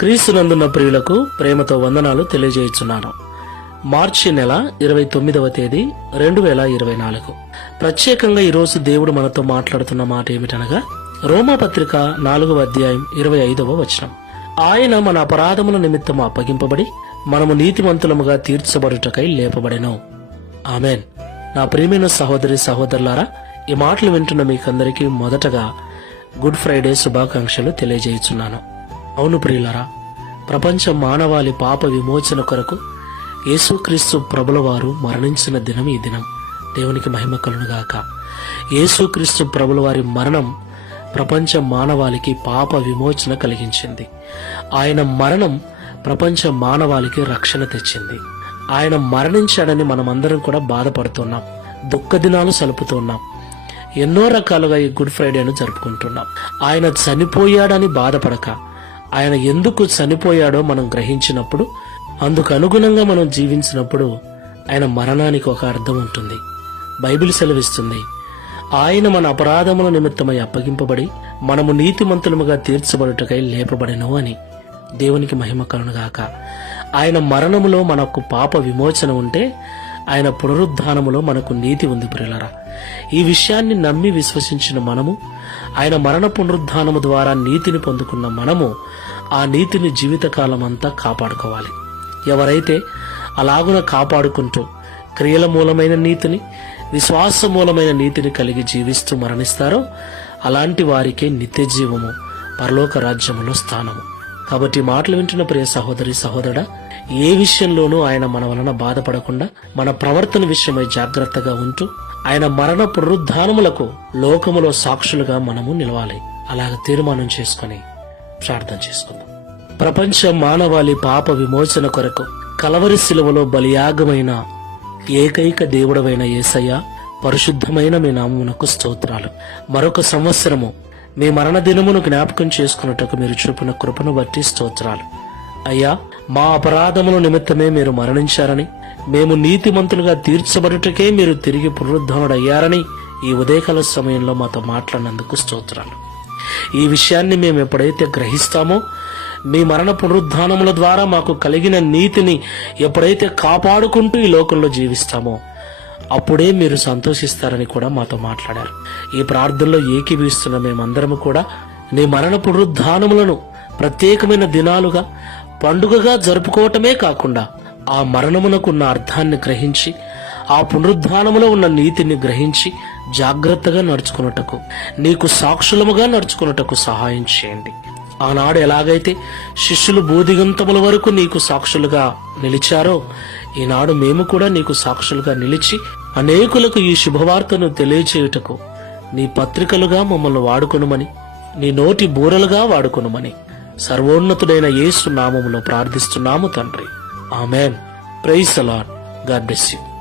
క్రీస్తునందున్న ప్రియులకు ప్రేమతో వందనాలు తెలియజేయుచున్నాను. మార్చి నెల ఇరవై తొమ్మిదవ తేదీ రెండు వేల ఇరవై నాలుగు. ప్రత్యేకంగా ఈరోజు దేవుడు మనతో మాట్లాడుతున్న మాట ఏమిటనగా రోమాపత్రిక నాలుగవ అధ్యాయం ఇరవై ఐదవ వచనం. ఆయన మన అపరాధముల నిమిత్తం అప్పగింపబడి మనము నీతిమంతులముగా తీర్చబడుటకై లేపబడెను. ఆమెన్. నా ప్రియమైన సహోదరి సహోదరులారా ఈ మాటలు వింటున్న మీకందరికీ మొదటగా గుడ్ ఫ్రైడే శుభాకాంక్షలు తెలియజేయుచున్నాను. అవును ప్రియులరా ప్రపంచ మానవాళి పాప విమోచన కొరకు యేసుక్రీస్తు ప్రభులవారు మరణించిన దినం ఈ దినం. దేవునికి మహిమ కలునుగాక యేసుక్రీస్తు ప్రభులవారి మరణం ప్రపంచ మానవాళికి పాప విమోచన కలిగించింది. ఆయన మరణం ప్రపంచ మానవాళికి రక్షణ తెచ్చింది. ఆయన మరణించాడని మనమందరం కూడా బాధపడుతున్నాం. దుఃఖ దినాలు సలుపుతున్నాం. ఎన్నో రకాలుగా ఈ గుడ్ ఫ్రైడేను జరుపుకుంటున్నాం. ఆయన చనిపోయాడని బాధపడక ఆయన ఎందుకు చనిపోయాడో మనం గ్రహించినప్పుడు అందుకు అనుగుణంగా మనం జీవించినప్పుడు ఆయన మరణానికి ఒక అర్థం ఉంటుంది. బైబిల్ సెలవిస్తుంది ఆయన మన అపరాధముల నిమిత్తమై అప్పగింపబడి మనము నీతిమంతులముగా తీర్చబడుటకై లేపబడెను అని దేవునికి మహిమ కలునుగాక ఆయన మరణములో మనకు పాప విమోచన ఉంటే ఆయన పునరుద్ధానములో మనకు నీతి ఉంది ప్రిలరా ఈ విషయాన్ని నమ్మి విశ్వసించిన మనము ఆయన మరణ పునరుద్ధానము ద్వారా నీతిని పొందుకున్న మనము ఆ నీతిని జీవితకాలం అంతా కాపాడుకోవాలి. ఎవరైతే అలాగున కాపాడుకుంటూ క్రియల మూలమైన నీతిని విశ్వాస మూలమైన నీతిని కలిగి జీవిస్తూ మరణిస్తారో అలాంటి వారికే నిత్య జీవము పరలోక రాజ్యములో స్థానము. కాబట్టి మాటలు వింటున్న ప్రియ సహోదరి సహోదరుడా ఏ విషయంలోనూ ఆయన మన వలన బాధపడకుండా మన ప్రవర్తన విషయమై జాగ్రత్తగా ఉంటూ ఆయన మరణ పునరుద్ధానములకు లోకములో సాక్షులుగా మనము నిలవాలి. అలాగ తీర్మానం చేసుకొని ప్రార్థన చేసుకుందాం. ప్రపంచ మానవాళి పాప విమోచన కొరకు కలవరి శిలువలో బలియాగమైన ఏకైక దేవుడవైన యేసయ్య పరిశుద్ధమైన మీ నామమునకు స్తోత్రాలు. మరొక సంవత్సరము మీ మరణ దినమును జ్ఞాపకం చేసుకున్నట్టుకు మీరు చూపిన కృపను బట్టి స్తోత్రాలు. అయ్యా మా అపరాధముల నిమిత్తమే మీరు మరణించారని మేము నీతిమంతులుగా తీర్చబడుటకే మీరు తిరిగి పునరుద్ధరణయ్యారని ఈ ఉదయకాల సమయంలో మాతో మాట్లాడినందుకు స్తోత్రాలు. ఈ విషయాన్ని మేము ఎప్పుడైతే గ్రహిస్తామో మీ మరణ పునరుద్ధానముల ద్వారా మాకు కలిగిన నీతిని ఎప్పుడైతే కాపాడుకుంటూ ఈ లోకంలో జీవిస్తామో అప్పుడే మీరు సంతోషిస్తారని కూడా మాతో మాట్లాడారు. ఈ ప్రార్థనలో ఏకీభవిస్తున్న మేమందరము కూడా నీ మరణ పునరుద్ధానములను ప్రత్యేకమైన దినాలుగా పండుగగా జరుపుకోవటమే కాకుండా ఆ మరణమునకున్న అర్థాన్ని గ్రహించి ఆ పునరుద్ధానములో ఉన్న నీతిని గ్రహించి జాగ్రత్తగా నడుచుకున్నటకు నీకు సాక్షులముగా నడుచుకున్నటకు సహాయం చేయండి. ఆనాడు ఎలాగైతే శిష్యులు బోధిగంతముల వరకు నీకు సాక్షులుగా నిలిచారో ఈనాడు మేము కూడా నీకు సాక్షులుగా నిలిచి అనేకులకు ఈ శుభవార్తను తెలియచేయుటకు నీ పత్రికలుగా మమ్మల్ని వాడుకొనుమని నీ నోటి బూరలుగా వాడుకొనుమని సర్వోన్నతుడైన యేసు నామములో ప్రార్థిస్తున్నాము తండ్రి. Amen. Praise the Lord God bless you.